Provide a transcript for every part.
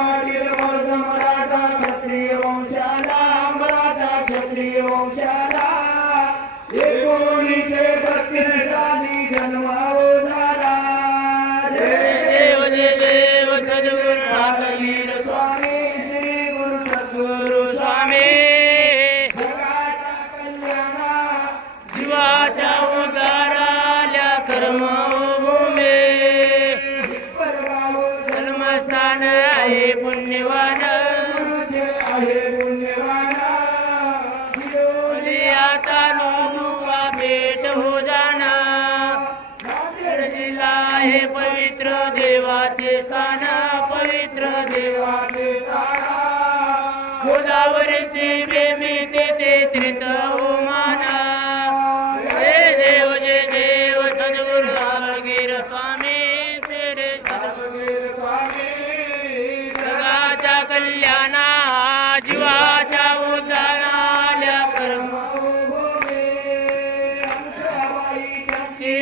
पाटील वर्ग मराठा क्षत्रिय वंशाला क्षत्रिय वंशाला 1932 साली जन्मावो झाला जय देव सद्गुरु नाथवीर स्वामी श्री गुरु सद्गुरु स्वामी जगाच्या कल्याणा जीवाच्या उद्धाराला कर्मभूमी जन्मस्थान आहे पुण्यवान गुरुचे आहे पुण्यवान आता नोंदुका भेट हो जाना नांदेड जिल्हा आहे पवित्र देवाचे स्थान पवित्र देवाचे स्थान गोदावरीचे प्रेमी तेथे त्रित हो माना जय देव सद्गुरु आळगीर स्वामी श्री सद्गुरु स्वामी जगाच्या कल्याणा जीवाच्या उद्धाराला कर्म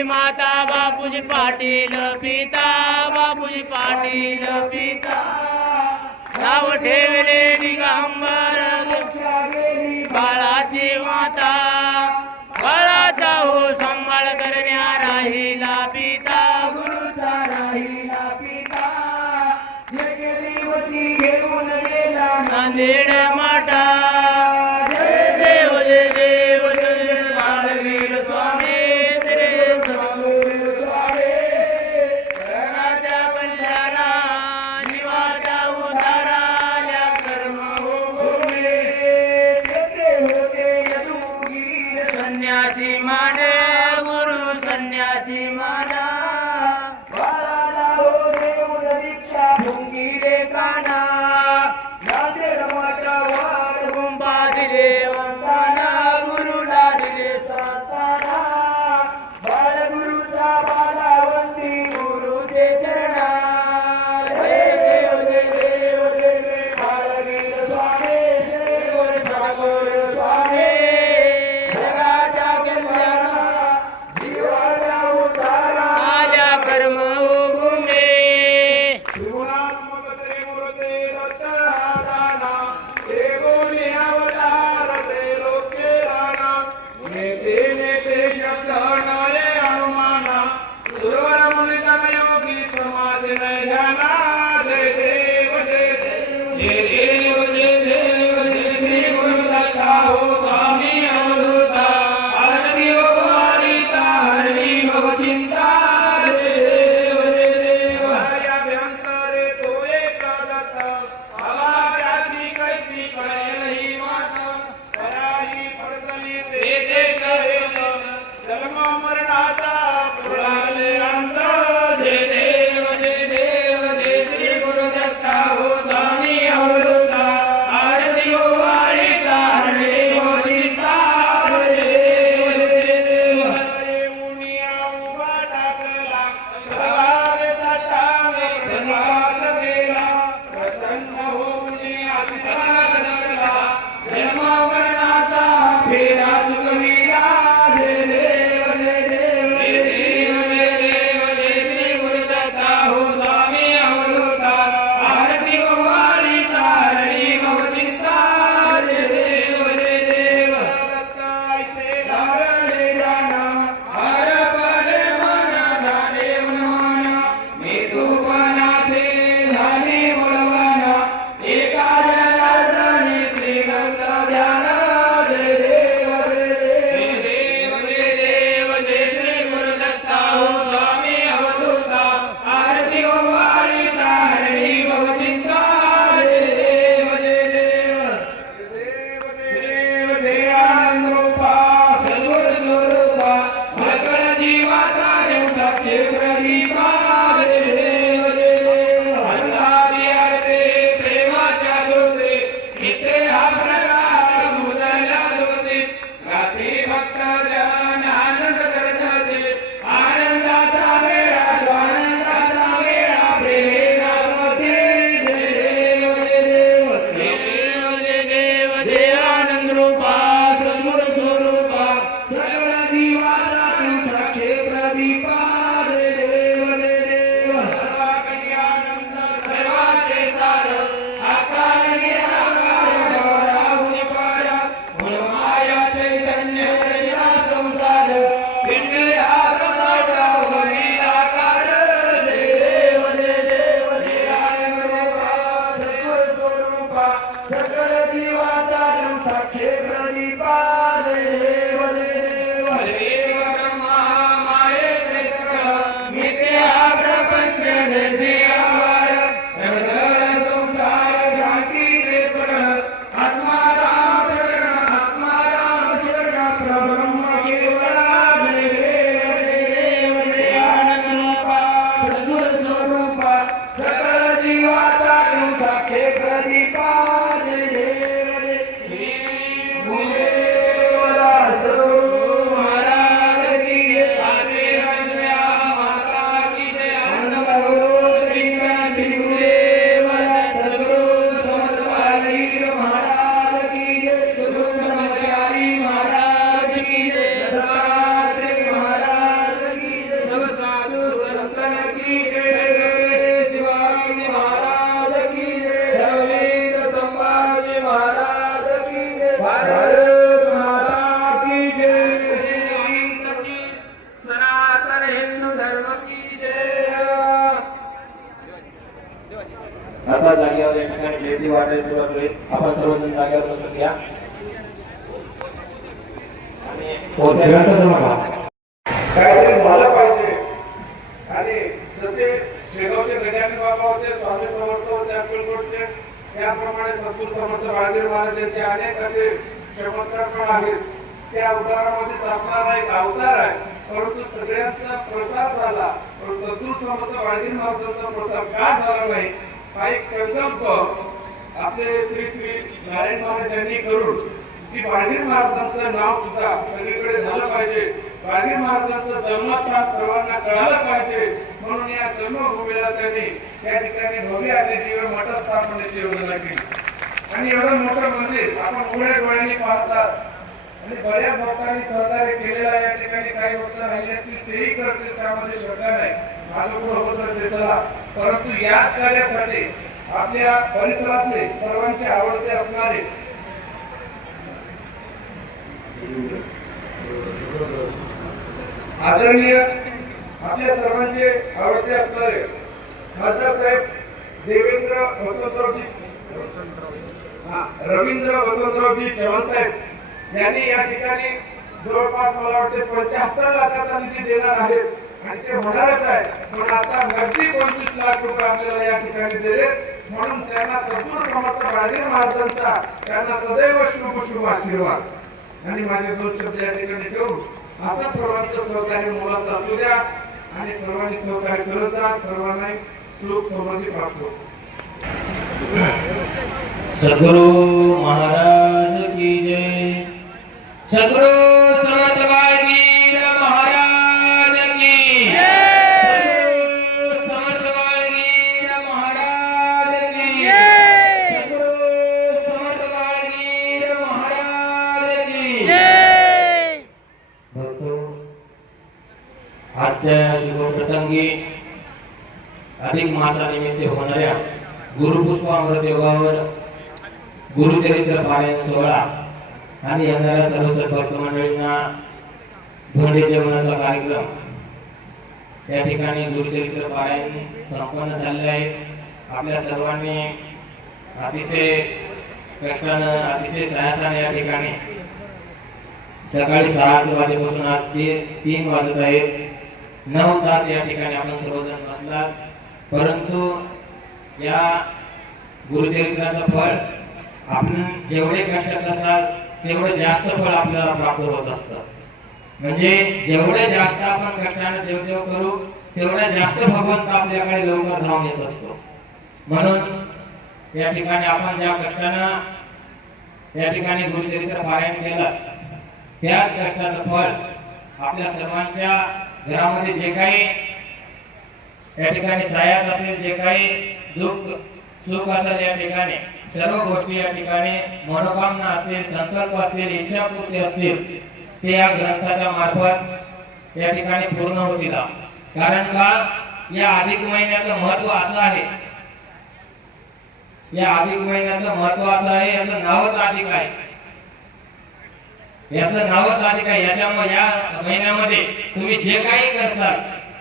माता बापूजी पाटील पिता बापूजी पाटील पिता नाव ठेवले दिगंबर बाळाची माता बाळाचा हो सांभाळ करण्या राहिला पिता गुरुचा राहिला पिता एक दिवशी घेऊन गेला नांदेड माटा जय देव बाळवीर स्वामी संन्यासी माने गुरु संन्यासी माना बाळाला हो देऊन दीक्षा भुंगीले काना नांदेड मठ जीवाचा साक्षी प्रदीपा जय देव जय देव ब्रह्मा माये मिथ्या प्रपंच जैसे आवार रगडर संसार क्रांती रे पण आत्मा राम शरण प्रब्रह्म केवळा जय देव ज्ञान रूपा सद्गुर स्वरूपा सकळ जीवाचा साक्षी प्रदीपा जय देव सनातन हिंदू धर्म की जय। आता जागेवर या ठिकाणी शेती वाटायला सुरुवात होईल. आपण सर्वजण जागेवर बसून घ्या आणि काहीतरी झालं पाहिजे. आणि जसे शेगावचे गजानन बाबा होते, स्वामी समर्थ होते अक्कलकोटचे, त्याप्रमाणे सद्गुरू समर्थ बाळगीर महाराज यांचे अनेक असे चमत्कार पण आहेत. त्या अवतारामध्ये असणारा एक अवतार आहे, परंतु सगळ्यांचा प्रसार झाला, पण सद्गुरू समर्थ बाळगीर महाराजांचा प्रसार का झाला नाही हा एक संकल्प आपले श्री श्री नारायण महाराज यांनी करून की बाळगीर महाराजांचं नाव सुद्धा सगळीकडे झालं पाहिजे, बाळगीर महाराजांचं जन्मस्थान सर्वांना कळालं पाहिजे, म्हणून या जन्मभूमीला त्यांनी त्या ठिकाणी भव्य आणि दिव्य मठ स्थापनेची योजना केली. आणि एवढं मोठं मंदिर आपण उघड्या डोळ्यांनी पाहतात आणि बऱ्याच लोकांनी सहकार्य केलेलं आहे. या ठिकाणी काही लोक राहिले असतील तेही करतील, त्यामध्ये शंका नाही, माझं पुढं होतं ते चला. परंतु याच कार्यासाठी आपल्या परिसरातले सर्वांचे आवडते असणारे आदरणीय आपल्या सर्वांचे आवडते असणारे खासदार साहेब देवेंद्र रवींद्र वसंतरावजी चव्हाण साहेब यांनी या ठिकाणी जवळपास मला वाटते 75 लाखाचा निधी देणार आहेत आणि ते होणारच आहे. पण आता नगदी 25 लाख रुपये आपल्याला या ठिकाणी दिले, म्हणून त्यांना सद्गुरू समर्थ बाळगीर महाराजांचा त्यांना सदैव शुभ शुभ आशीर्वाद आणि माझे 2 शब्द या ठिकाणी ठेवून असं सर्वांचं सहकार्य मुलांचं असू द्या आणि सर्वांनी सहकार्य करत जा. सर्वांना सुख समृद्धी प्राप्त हो. सद्गुरु महाराज की जय. सद्गुरु समर्थ बाळगीर महाराज की सद्गुरु समर्थ बाळगीर महाराज की सद्गुरु समर्थ बाळगीर महाराज की भक्तो, आजच्या शुभप्रसंगी अधिक मासानिमित्त होणाऱ्या गुरुपुष्पामृत योगावर गुरुचरित्र पारायण सोहळा आणि येणाऱ्या सर्व भक्त मंडळींना धोंडे जेवणाचा कार्यक्रम या ठिकाणी गुरुचरित्र पारायण संपन्न झालेले आहे. आपल्या सर्वांनी अतिशय कष्टानं अतिशय साहसाने या ठिकाणी सकाळी 6 वाजेपासून आज 3 वाजत आहेत, 9 तास या ठिकाणी आपण सर्वजण बसलात. परंतु या गुरुचरित्राचं फळ आपण जेवढे कष्ट करसाल तेवढे जास्त फळ आपल्याला प्राप्त होत असतं. म्हणजे जेवढे जास्त आपण कष्टाने देवदेव करू तेवढे जास्त भगवंत आपल्याकडे लवकर धावून येत असतो. म्हणून या ठिकाणी आपण ज्या कष्टानं या ठिकाणी गुरुचरित्र पारायण केलं त्याच कष्टाचं फळ आपल्या सर्वांच्या घरामध्ये जे काही या ठिकाणी सायात असेल, जे काही दुःख सुख असेल, या ठिकाणी सर्व गोष्टी या ठिकाणी मनोकामना असतील, संकल्प असतील, इच्छापूर्ती असतील ते या ग्रंथाच्या मार्फत या ठिकाणी पूर्ण होतील. कारण का या अधिक महिन्याचं महत्व असं आहे, या अधिक महिन्याचं महत्व असं आहे, याचं नावच अधिक आहे, याचं नावच अधिक आहे. याच्यामुळे या महिन्यामध्ये तुम्ही जे काही करसाल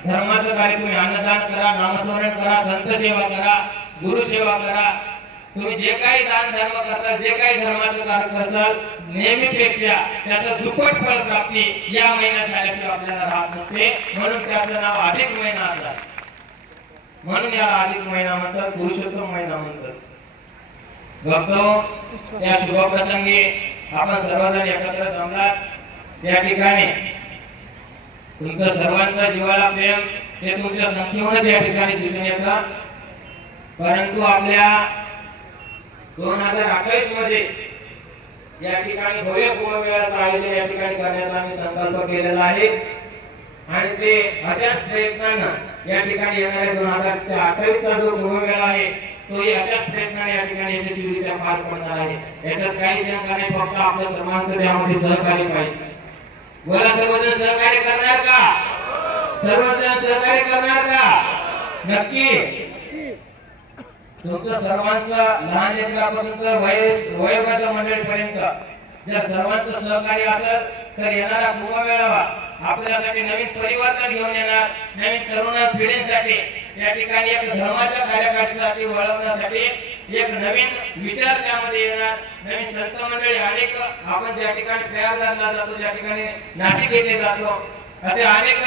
धर्माचं कार्य, तुम्ही अन्नदान करा, नामस्मरण करा, संत सेवा करा, गुरु सेवा करा, तुम्ही जे काही दान धर्म करसाल, जे काही धर्माचं कार्य करसाल, नेहमीपेक्षा त्याचं दुप्पट फळ प्राप्ती या महिन्यात झाल्याशिवाय आपल्याला राहत नसते. म्हणून त्याचं नाव अधिक महिना असतात. म्हणून याला अधिक महिना म्हणतात, पुरुषोत्तम महिना म्हणतात. भक्तो, या शुभप्रसंगी आपण सर्वजण एकत्र जमलात. या ठिकाणी तुमचं सर्वांचा जिव्हाळा प्रेम हे तुमच्या संख्येवरच या ठिकाणी दिसून येतं. परंतु आपल्या 2028 मध्ये या ठिकाणी भव्य कुंभमेळ्याचं आयोजन या ठिकाणी करण्याचा आम्ही संकल्प केलेला आहे आणि ते अशाच प्रयत्नानं या ठिकाणी येणाऱ्या 2028 चा जो कुंभमेळा आहे तोही अशाच प्रयत्नाने या ठिकाणी यशस्वीरित्या पार पडणार आहे. याच्यात काही शंका नाही, फक्त आपल्या सर्वांचं त्यामध्ये सहकार्य पाहिजे. बोला, सर्वजण सहकार्य करणार का? सर्वजण सहकार्य करणार का? नक्की. तुमचं सर्वांचं लहान लेकरापासून तर वयोवृद्ध मंडळीपर्यंत जर सर्वांचं सहकार्य असेल तर येणारा कुंभमेळावा आपल्यासाठी नवीन परिवर्तन घेऊन येणार. नवीन तरुण पिढीसाठी या ठिकाणी एक धर्माच्या कार्यकाळासाठी वळवण्यासाठी एक नवीन विचार त्यामध्ये येणार. नवीन संत मंडळी अनेक आपण ज्या ठिकाणी प्रयागराजला जातो, ज्या ठिकाणी नाशिक येथे जातो, असे अनेक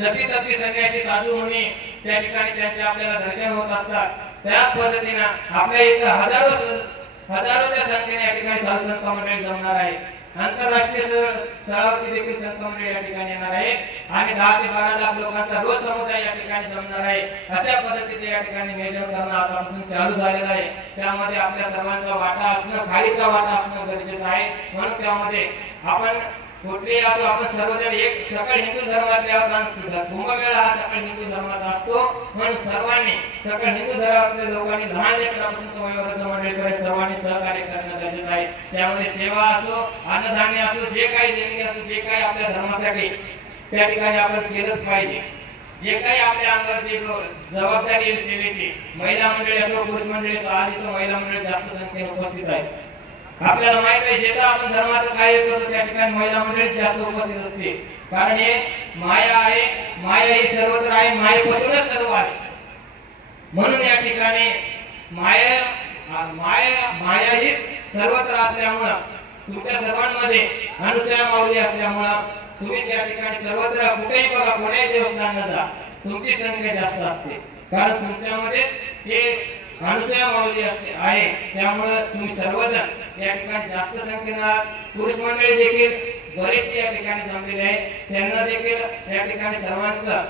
जपी तपी संन्यासी साधू मुनी त्या ठिकाणी त्यांचे आपल्याला दर्शन होत असतात. त्याच पद्धतीनं आपल्या इथं हजारोच्या संख्येने या ठिकाणी साधू संत मंडळी जमणार आहे. आंतरराष्ट्रीय स्तरावरती देखील संत मंडळी या ठिकाणी येणार आहे आणि 10 ते 12 लाख लोकांचा रोज समुदाय या ठिकाणी जमणार आहे. अशा पद्धतीचे या ठिकाणी नियोजन करणं आतापासून चालू झालेलं आहे. त्यामध्ये आपल्या सर्वांचा वाटा असणं, खालीचा वाटा असणं गरजेचं आहे. म्हणून त्यामध्ये आपण कुठलेही असो, आपण सर्वजण एक सकळ हिंदू धर्मातले आहोत. कुंभमेळा हा सकळ हिंदू धर्माचा असतो. म्हणून सर्वांनी सकळ हिंदू धर्मातल्या लोकांनी लहान लेकरापासून तर वयोवृद्ध मंडळीपर्यंत सर्वांनी सहकार्य करणं गरजेचं आहे. त्यामध्ये सेवा असो, अन्नधान्य असो, जे काही देणगी असो, जे काही आपल्या धर्मासाठी त्या ठिकाणी आपण केलंच पाहिजे. जे काही आपल्या अंगावरची जबाबदारी येईल सेवेची, महिला मंडळी असो, पुरुष मंडळी असो, आज इथं महिला मंडळी जास्त संख्येने उपस्थित आहे. आपल्याला माहित आहे, जिथं आपण धर्माचं कार्य करतो त्या ठिकाणी महिला मंडळी जास्त उपस्थित असते. कारण हे माया आहे, माया ही सर्वत्र आहे, मायेपासूनच सर्व आहे. म्हणून या ठिकाणी माया हीच सर्वत्र असल्यामुळं, तुमच्या सर्वांमध्ये अनुसया माऊली असल्यामुळं तुम्ही त्या ठिकाणी सर्वत्र कुठेही बघा, कोणत्याही देवस्थानात जा, तुमची संख्या जास्त असते. कारण तुमच्यामध्ये हे अनुसया माऊली असते आहे. त्यामुळे तुम्ही सर्वजण या ठिकाणी जास्त संख्येनं, पुरुष मंडळी देखील बरेचसे या ठिकाणी जमलेले आहे. त्यांना देखील या ठिकाणी सर्वांचं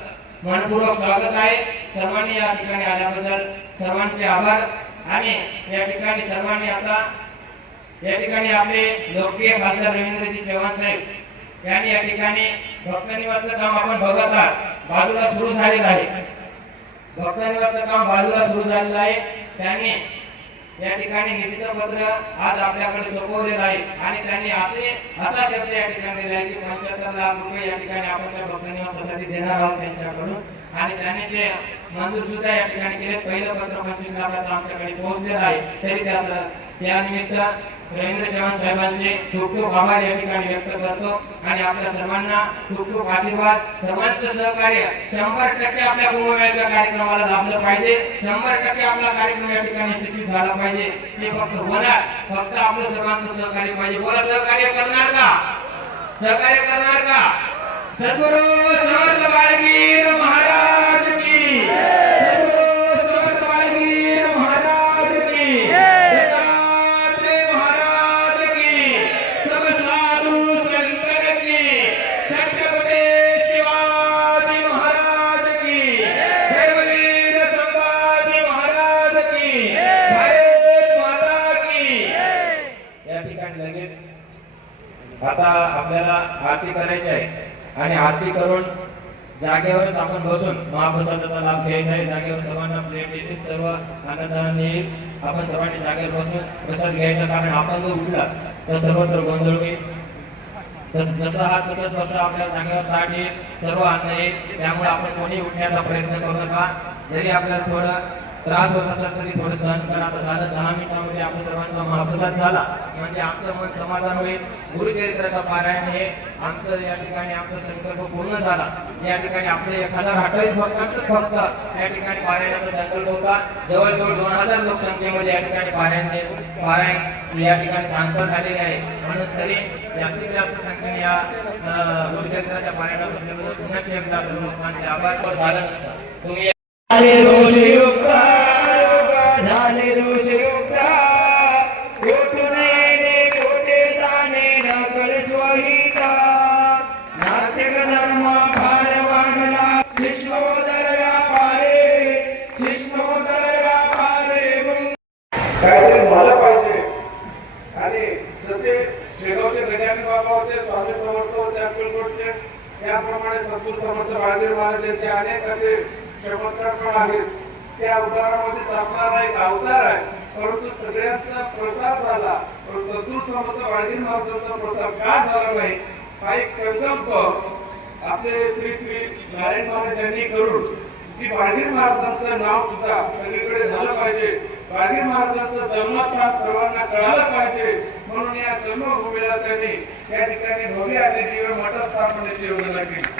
मनपूर्वक स्वागत आहे. सर्वांनी या ठिकाणी आल्याबद्दल सर्वांचे आभार. आणि या ठिकाणी सर्वांनी आता या ठिकाणी आपले लोकप्रिय खासदार रवींद्रजी चव्हाण साहेब यांनी या ठिकाणी भक्तनिवासचं काम आपण बघत आहात, बाजूला सुरू झालेलं आहे. भक्तनिवासचं काम बाजूला सुरू झालेलं आहे. त्यांनी या ठिकाणी निधीचं पत्र आज आपल्याकडे सोपवलेलं आहे आणि त्यांनी असा शब्द या ठिकाणी दिला आहे की 75 लाख रुपये या ठिकाणी आपण त्या भक्तनिवासासाठी देणार आहोत त्यांच्याकडून. आणि त्यांनी ते मंजूर सुद्धा या ठिकाणी केले. पहिलं पत्र 25 लाखाचं आमच्याकडे पोहोचलेलं आहे. तरी त्यानिमित्त रवींद्र चव्हाण साहेबांचे खूप खूप आभार या ठिकाणी व्यक्त करतो आणि आपल्या सर्वांना खूप खूप आशीर्वाद. सर्वांचं सहकार्य 100% आपल्या कुंभमेळ्याच्या कार्यक्रमाला लाभलं पाहिजे. 100% आपला कार्यक्रम या ठिकाणी यशस्वी झाला पाहिजे. हे फक्त होणार, फक्त आपलं सर्वांचं सहकार्य पाहिजे. बोला, सहकार्य करणार का? सहकार्य करणार का? सद्गुरु समर्थ बाळगीर महाराज की, सद्गुरु समर्थ बाळगीर महाराज की, दत्तात्रेय महाराज की, सब साधु संतन की, छत्रपती शिवाजी महाराज की, धर्मवीर संभाजी महाराज की, भारत माता की. या ठिकाणी लगेच आता आपल्याला आरती करायची आहे आणि आरती करून जागेवरच आपण बसून महाप्रसादाचा लाभ घ्यायचा आहे. जागेवर सर्वांना प्लेट येतील, सर्व अन्नदान येईल. आपण सर्वांनी जागेवर बसून प्रसाद घ्यायचा. कारण आपण जर उठला तर सर्वत्र गोंधळ होईल. जसा हा तसंच बसा, आपल्या जागेवर ताट येईल, सर्व अन्न येईल. त्यामुळे आपण कोणी उठण्याचा प्रयत्न करू नका. जरी आपल्याला थोडं त्रास होत असेल तरी थोडं सहन करा. आता झालं 10 मिनिटांमध्ये आपल्या सर्वांचा महाप्रसाद झाला म्हणजे आमचं मन समाधान होईल. गुरुचरित्राचा पारायण हे आमचं या ठिकाणी आमचा संकल्प पूर्ण झाला. या ठिकाणी आपले 1048 फक्त या ठिकाणी पारायणाचा संकल्प होता. जवळजवळ 2000 लोकसंख्येमध्ये या ठिकाणी पारायण या ठिकाणी सांगता झालेले आहे. म्हणून तरी जास्तीत जास्त संख्येने या गुरुचरित्राच्या पारायणात बसल्याबद्दल पुन्हा एकदा सर्व लोकांचे आभार. पण झालं नसतं तुम्ही झाले दोषयुक्त लोक झाले दोषयुक्त कोठून येणे कोठे जाणे नकळ स्वहिता नास्तिक धर्म फार वाढला शिष्णोदर व्यापारे शिष्णोदर व्यापारे काहीतरी झालं पाहिजे. आणि जसे शेगावचे गजानन बाबा होते, स्वामी समर्थ होते अक्कलकोटचे, त्याप्रमाणे सद्गुरू समर्थ बाळगीर महाराजांचे अनेक असे चमत्कार पण आहेत. त्या उदाहरणामध्ये असणारा एक अवतार आहे, परंतु सगळ्यांचा प्रसार झाला. पण सद्गुरू समर्थ बाळगीर महाराजांचा प्रसार का झाला नाही हा एक संकल्प आपले श्री श्री नारायण महाराज यांनी करून की बाळगीर महाराजांचं नाव सुद्धा सगळीकडे झालं पाहिजे. बाळगीर महाराजांचं जन्मस्थान सर्वांना कळालं पाहिजे. म्हणून या जन्मभूमीला त्यांनी या ठिकाणी भव्य आणि दिव्य मठ स्थापनेची योजना केली.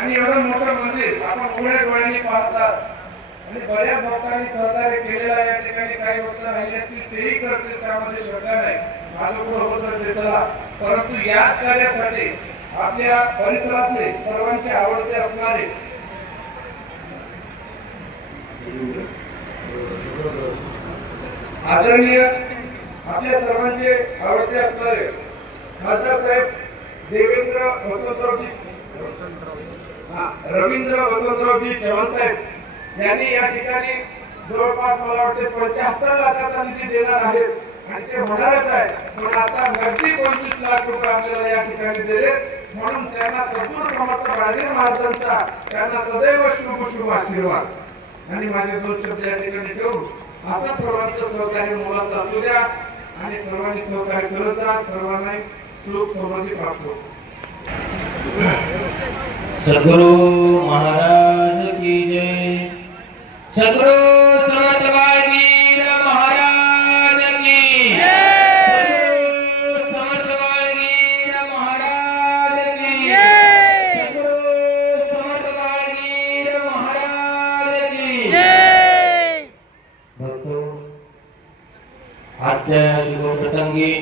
आणि एवढं मोठं मंदिर आपण उघड्या डोळ्यांनी पाहतात आणि बऱ्याच लोकांनी सहकार्य केलेलं आहे. या ठिकाणी काही लोक राहिले असतील तेही करतील, त्यामध्ये शंका नाही. माझं पुढं होतं ते चला. परंतु याच कार्यासाठी आपल्या परिसरातले सर्वांचे आवडते असणारे आदरणीय आपल्या सर्वांचे आवडते असणारे खासदार साहेब देवेंद्र वसंतरावजी रवींद्र वसंतरावजी चव्हाण साहेब यांनी या ठिकाणी जवळपास मला वाटते 75 लाखाचा निधी देणार आहेत आणि ते होणारच आहे. पण आता नगदी 25 लाख रुपये आपल्याला या ठिकाणी दिले. म्हणून त्यांना सद्गुरू समर्थ बाळगीर महाराजांचा त्यांना सदैव शुभ शुभ आशीर्वाद. आणि माझे 2 शब्द या ठिकाणी ठेवून असं सर्वांचं सहकार्य मुलांचं असू द्या आणि सर्वांनी सहकार्य करत जा. सर्वांना सुख समृद्धी प्राप्त हो. सद्गुरु महाराज की जय. सद्गुरु समर्थ बाळगीर महाराज की जय. सद्गुरु समर्थ बाळगीर महाराज की जय. सद्गुरु समर्थ बाळगीर महाराज की जय. भक्तो, आजच्या शुभ प्रसंगी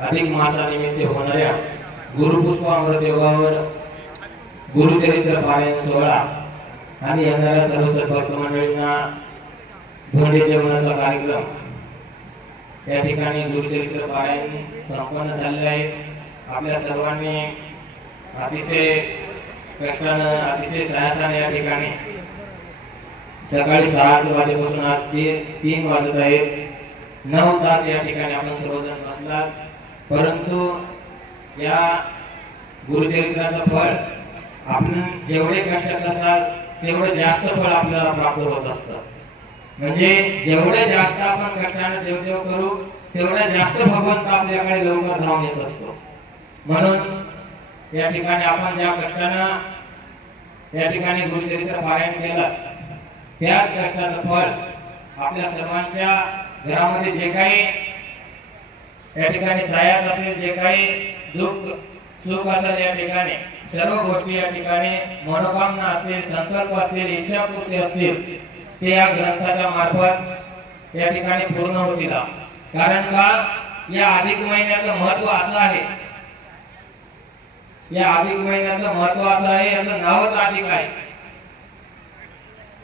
अधिक मासानिमित्त होणाऱ्या गुरुपुष्प अमृत योगावर गुरुचरित्र पारायण सोहळा आणि येणाऱ्या सर्व सद्भक्त मंडळींना धोंडे जेवणाचा कार्यक्रम या ठिकाणी गुरुचरित्र पारायण संपन्न झालेले आहे. आपल्या सर्वांनी अतिशय कष्टानं अतिशय साहसाने या ठिकाणी सकाळी 7 वाजेपासून आज 3 वाजत आहेत. 9 तास या ठिकाणी आपण सर्वजण बसलात. परंतु या गुरुचरित्राचं फळ आपण जेवढे कष्ट करसाल तेवढं जास्त फळ आपल्याला प्राप्त होत असतं. म्हणजे जेवढे जास्त आपण कष्टाने देवदेव करू तेवढा जास्त भगवंत आपल्याकडे लवकर धावून येत असतो. म्हणून या ठिकाणी आपण ज्या कष्टानं या ठिकाणी गुरुचरित्र पारायण केलं त्याच कष्टाचं फळ आपल्या सर्वांच्या घरामध्ये जे काही या ठिकाणी सायात असेल, जे काही दुःख सुख असेल, या ठिकाणी सर्व गोष्टी या ठिकाणी मनोकामना असतील, संकल्प असतील, इच्छापूर्ती असतील ते या ग्रंथाच्या मार्फत या ठिकाणी पूर्ण होतील. कारण का या अधिक महिन्याचं महत्व असं आहे. या अधिक महिन्याचं महत्व असं आहे, याचं नावच अधिक आहे.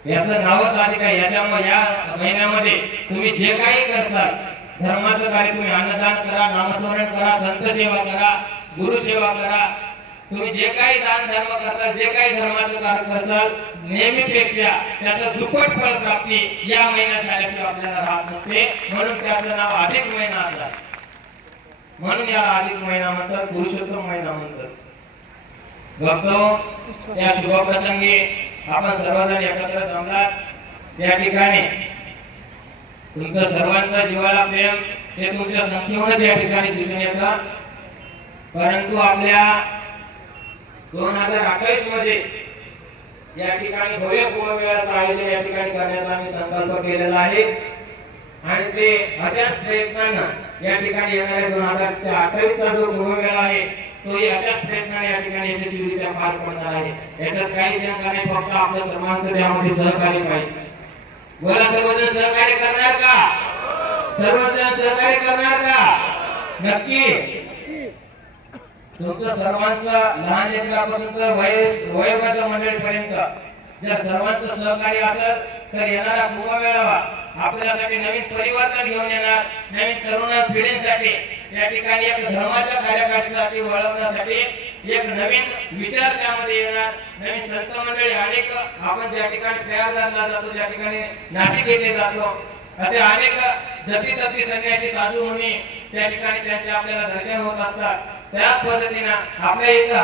याचं नावच अधिक आहे. याच्यामुळे या महिन्यामध्ये तुम्ही जे काही करसाल धर्माचं कार्य, तुम्ही अन्नदान करा, नामस्मरण करा, संत सेवा करा, गुरु सेवा करा, तुम्ही जे काही दान धर्म करसाल, जे काही धर्माचं कार्य करसाल नेहमीपेक्षा त्याचं दुप्पट फळ प्राप्ती या महिन्यात झाल्याशिवाय आपल्याला राहत नसते. म्हणून त्याचं नाव अधिक महिना असं आहे. म्हणून या अधिक महिना म्हणतात, पुरुषोत्तम महिना म्हणतात. भक्तो, या शुभ प्रसंगी आपण सर्वजण एकत्र जमलात. या ठिकाणी तुमचं सर्वांचा जिव्हाळा प्रेम हे तुमच्या संख्येवरच या ठिकाणी दिसून येतं. परंतु आपल्या 2028 मध्ये या ठिकाणी भव्य कुंभमेळ्याचं आयोजन या ठिकाणी करण्याचा आम्ही संकल्प केलेला आहे आणि ते अशाच प्रयत्नांना या ठिकाणी येणाऱ्या 2028चा जो कुंभमेळा आहे तोही अशाच प्रयत्नाने या ठिकाणी यशस्वीरित्या पार पडणार आहे। याच्यात काही शंका नाही, फक्त आपल्या सर्वांचं त्यामध्ये सहकार्य पाहिजे। बोला, सर्वजण सहकार्य करणार का? सर्वजण सहकार्य करणार का? नक्की। तुमचं सर्वांचं लहान लेकरापासून तर वयोवृद्ध मंडळीपर्यंत जर सर्वांचं सहकार्य असेल तर येणारा कुंभमेळावा आपल्यासाठी नवीन परिवर्तन घेऊन येणार, नवीन तरुण पिढीसाठी या ठिकाणी एक धर्माच्या कार्यकाळासाठी वळवण्यासाठी एक नवीन विचार त्यामध्ये येणार, नवीन संत मंडळी अनेक आपण ज्या ठिकाणी प्रयागराजला जातो, ज्या ठिकाणी नाशिक येथे जातो, असे अनेक जपी तपी संन्यासी साधू मुनी त्या ठिकाणी त्यांचे आपल्याला दर्शन होत असतात। त्याच पद्धतीने आपल्या इथं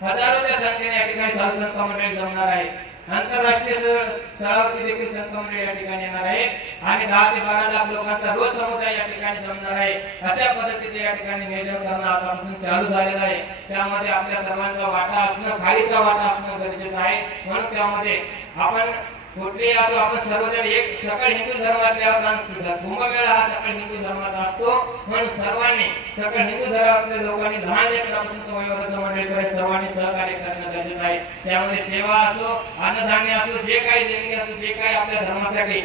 हजारोच्या संख्येने या ठिकाणी साधू संत मंडळी जमणार आहे। आंतरराष्ट्रीय स्तरावरती देखील संत मंडळी या ठिकाणी येणार आहे आणि 10 ते 12 लाख लोकांचा रोज समुदाय या ठिकाणी जमणार आहे। अशा पद्धतीचे या ठिकाणी नियोजन करणं आतापासून चालू झालेलं आहे। त्यामध्ये आपल्या सर्वांचा वाटा असणं, खालीचा वाटा असणं गरजेचं आहे। म्हणून त्यामध्ये आपण कुठलेही असो, आपण सर्वजण एक सकळ हिंदू धर्मातले आहोत। कुंभमेळा हा सकळ हिंदू धर्माचा असतो, म्हणून सर्वांनी सकळ हिंदू धर्मातल्या लोकांनी लहान लेकरापासून तर वयोवृद्ध मंडळीपर्यंत सर्वांनी सहकार्य करणं गरजेचं आहे। त्यामध्ये सेवा असो, अन्नधान्य असो, जे काही देणगी असो, जे काही आपल्या धर्मासाठी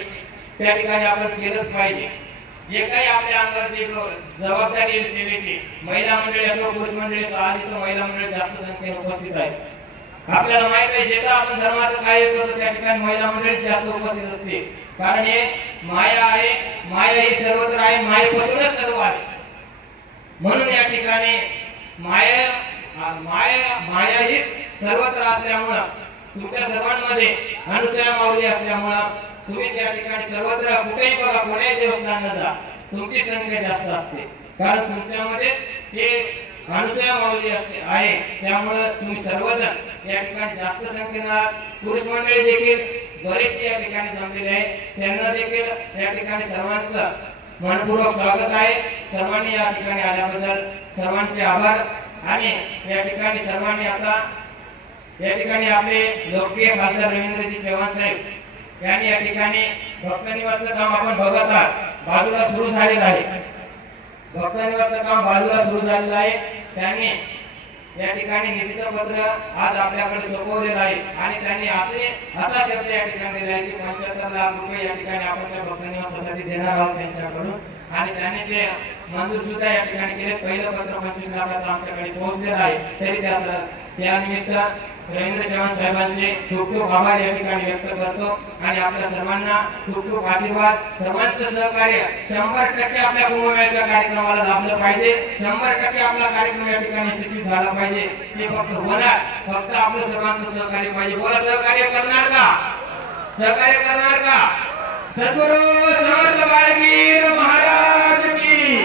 त्या ठिकाणी आपण केलंच पाहिजे। जे काही आपल्या अंगावरची जबाबदारी आहे सेवेची, महिला मंडळी असो, पुरुष मंडळी असो, आज इथं महिला मंडळी जास्त संख्येने उपस्थित आहे। आपल्याला माहित आहे, जिथं आपण धर्माचं कार्य करतो त्या ठिकाणी महिला मंडळी जास्त उपस्थित असते, कारण हे माया आहे, माया ही सर्वत्र आहे, मायेपासूनच सर्व आहे। म्हणून या ठिकाणी माया हीच सर्वत्र असल्यामुळं, तुमच्या सर्वांमध्ये अनुसया माऊली असल्यामुळं तुम्ही त्या ठिकाणी सर्वत्र कुठेही बघा, कोणत्याही देवस्थानात जा, तुमची संख्या जास्त असते, कारण तुमच्यामध्ये हे अनुसया माऊली असते आहे। त्यामुळे तुम्ही सर्वजण या ठिकाणी जास्त संख्येने, पुरुष मंडळी देखील बरेचसे या ठिकाणी जमलेले आहे, त्यांना देखील या ठिकाणी सर्वांचं मनपूर्वक स्वागत आहे। सर्वांनी या ठिकाणी आल्याबद्दल सर्वांचे आभार। आणि या ठिकाणी सर्वांनी आता या ठिकाणी आपले लोकप्रिय खासदार रवींद्रजी चव्हाण साहेब यांनी या ठिकाणी भक्त निवासचं काम आपण बघत आहात, बाजूला सुरू झालेलं आहे। भक्त निवासचं काम बाजूला सुरू झालेलं आहे। त्यांनी या ठिकाणी निधीचं पत्र आज आपल्याकडे सोपवलेलं आहे आणि त्यांनी असा शब्द या ठिकाणी दिला आहे की 75 लाख रुपये या ठिकाणी आपण त्या भक्त निवासासाठी देणार आहोत त्यांच्याकडून, आणि त्यांनी ते मंजूर सुद्धा या ठिकाणी केले। पहिलं पत्र 25 लाखाचं आमच्याकडे पोहोचलेलं आहे। तरी त्यानिमित्त रवींद्र चव्हाण साहेबांचे खूप खूप आभार या ठिकाणी व्यक्त करतो आणि आपल्या सर्वांना खूप खूप आशीर्वाद। सर्वांचं सहकार्य 100% आपल्या कुंभमेळ्याच्या कार्यक्रमाला लाभलं पाहिजे, 100% आपला कार्यक्रम या ठिकाणी यशस्वी झाला पाहिजे। ते फक्त होणार, फक्त आपलं सर्वांचं सहकार्य पाहिजे। बोला, सहकार्य करणार का? सहकार्य करणार का? सद्गुरु समर्थ बाळगीर महाराज की,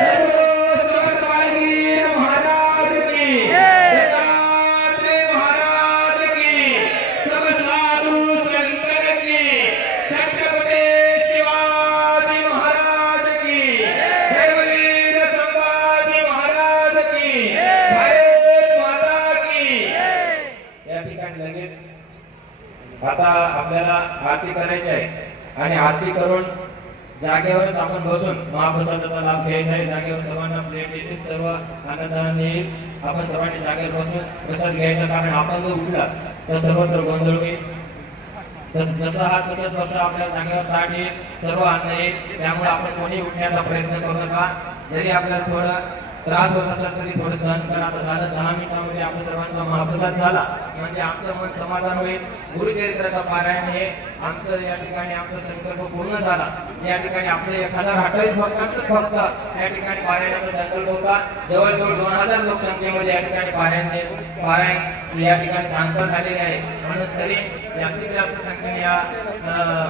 सद्गुरु समर्थ बाळगीर महाराज की, दत्तात्रेय महाराज की, सब साधु संतन की, छत्रपती शिवाजी महाराज की, धर्मवीर संभाजी महाराज की, भारत माता की। या ठिकाणी लगेच आता आपल्याला आरती करायची आहे आणि आरती करून जागेवरच आपण बसून महाप्रसादाचा लाभ घ्यायचा आहे। जागेवर सर्वांना प्लेट येतील, सर्व अन्नदान येईल, आपण सर्वांनी जागेवर बसून प्रसाद घ्यायचा, कारण आपण जर उठला तर सर्वत्र गोंधळ होईल। जसा हा तसंच बसा, आपल्या जागेवर ताट येईल, सर्व अन्न येईल, त्यामुळे आपण कोणी उठण्याचा प्रयत्न करू नका। जरी आपल्याला थोडा त्रास होत असेल तरी थोडं सहन करा। आता झालं 10 मिनिटांमध्ये आपल्या सर्वांचा महाप्रसाद झाला म्हणजे आमचं मन समाधान होईल। गुरुचरित्राचा पारायण हे आमचं या ठिकाणी आमचा संकल्प पूर्ण झाला। या ठिकाणी आपले 1028 फक्त या ठिकाणी पारायणाचा संकल्प होता। जवळजवळ 2000 लोकसंख्येमध्ये या ठिकाणी पारायण या ठिकाणी सांगता झालेले आहे। म्हणून तरी जास्तीत जास्त संख्येने या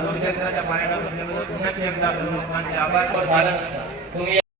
गुरुचरित्राच्या पारायणात बसल्याबद्दल पुन्हा एकदा सर्व लोकांचे आभार। झालं नसतं तुम्ही